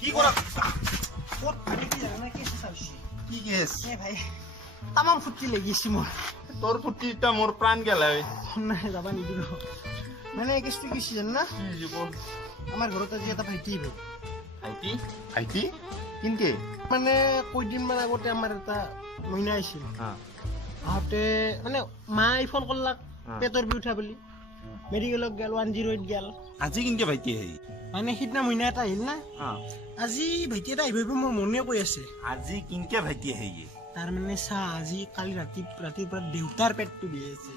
কি কৰা কি কেছ তামাম ফুটি লাগিছে মোৰ তোৰ ফুটি এটা মোৰ প্ৰাণ গেলাই নাই যাবা নিদিব মানে কেছটো কি জান না কি জীৱ আমাৰ ঘৰত আজি এটা ভাইটি ভাইটি ভাইটি কিনকে মানে কয়দিনমান আগতে আমাৰ এটা মইনা আহিছিল আহোঁতে মানে মায়ে ফোন কৰলাক পেটৰ বিষ উঠা বুলি মেডিকেলত গেল 108 গেল আজি কিনকে ভাইটি আহি মানে সিদিনা মইনা এটা আহিল না আজি ভাইটি এটা আহিব মোৰ মনে কৈ আছে আজি কিনকে ভাইটি আহি তাৰ মানে চা আজি কালি ৰাতিৰ পৰা দেউতাৰ পেটটো বিয়াইছে